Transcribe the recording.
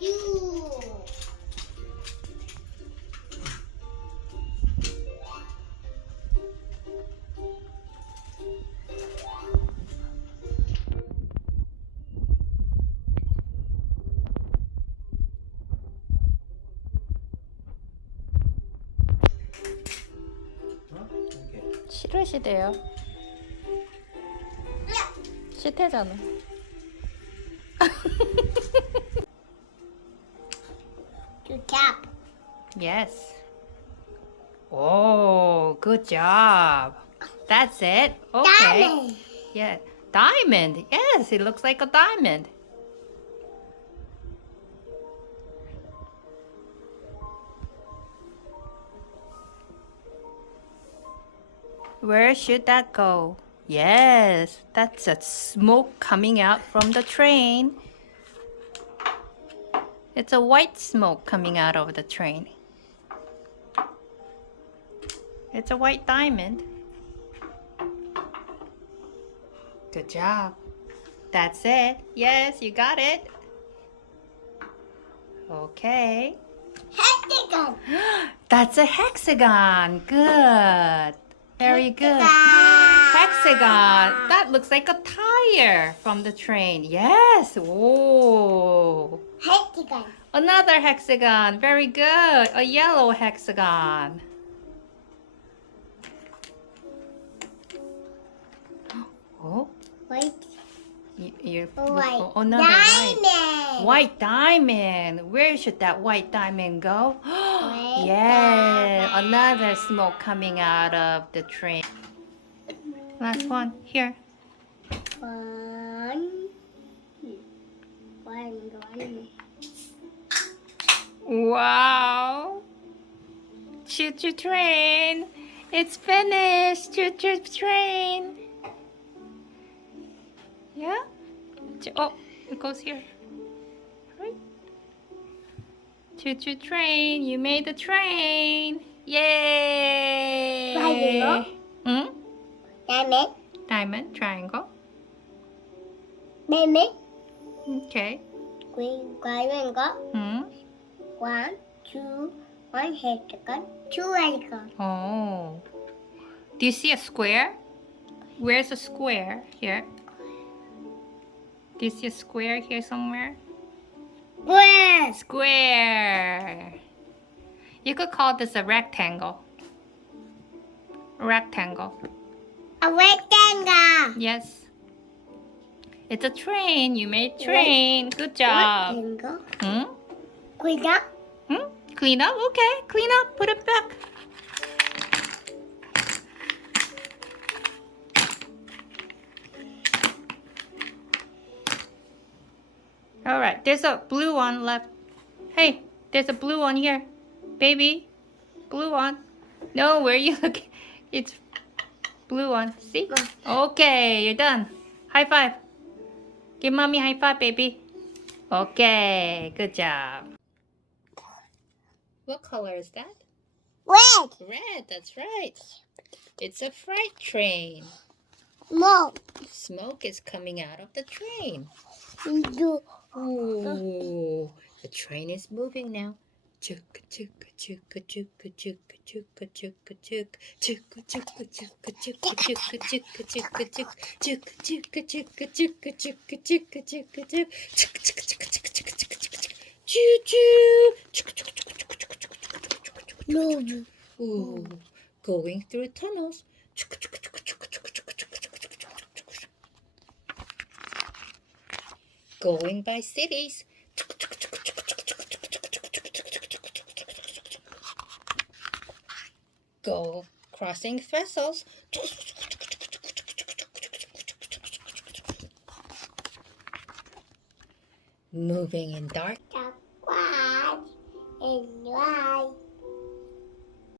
휴. 싫으시대요. 싫대잖아. Good job. Yes. Oh, good job. That's it. Okay. Diamond. Yeah. Diamond. Yes, it looks like a diamond. Where should that go? Yes, that's a smoke coming out from the train. It's a white smoke coming out of the train. It's a white diamond. Good job. That's it. Yes, you got it. Okay. Hexagon. That's a hexagon. Good. Very good. Hexagon. Hexagon. That looks like a tire from the train. Yes. Oh. Hexagon. Another hexagon. Very good. A yellow hexagon. Oh. White. You're White. another Diamond. white diamond. Where should that white diamond go? White Yeah, diamond. another smoke coming out of the train. Last one. Here. One. Wow. Choo choo train. It's finished. Choo choo train. Yeah? Oh, it goes here. Right? Choo choo train. You made the train. Yay! Triangle? Hmm? Diamond. Diamond, triangle. Diamond. Okay. Triangle. Hmm? 1, 2, 1 hexagon, 2 hexagon. Oh. Do you see a square? Where's a square? Here. Do you see a square here somewhere? Square. Square. You could call this a rectangle. Rectangle. A rectangle. Yes. It's a train. You made train. Good job. Rectangle. Hmm? Clean up. Hmm? Clean up? Okay. Clean up. Put it back. All right. There's a blue one left. Hey, there's a blue one here. Baby. Blue one. No, where are you looking? It's blue one. See? Okay, you're done. High five. Give mommy high five, baby. Okay, good job. What color is that? Red. Red, that's right. It's a freight train. More. Smoke is coming out of the train. You. Ooh, the train is moving now. Chuk chuk chuk chuk chuk chuk chuk chuk chuk chuk chuk chuk chuk chuk chuk Move. Ooh, going through tunnels. Going by cities. Go crossing thistles. Moving in dark. White and white.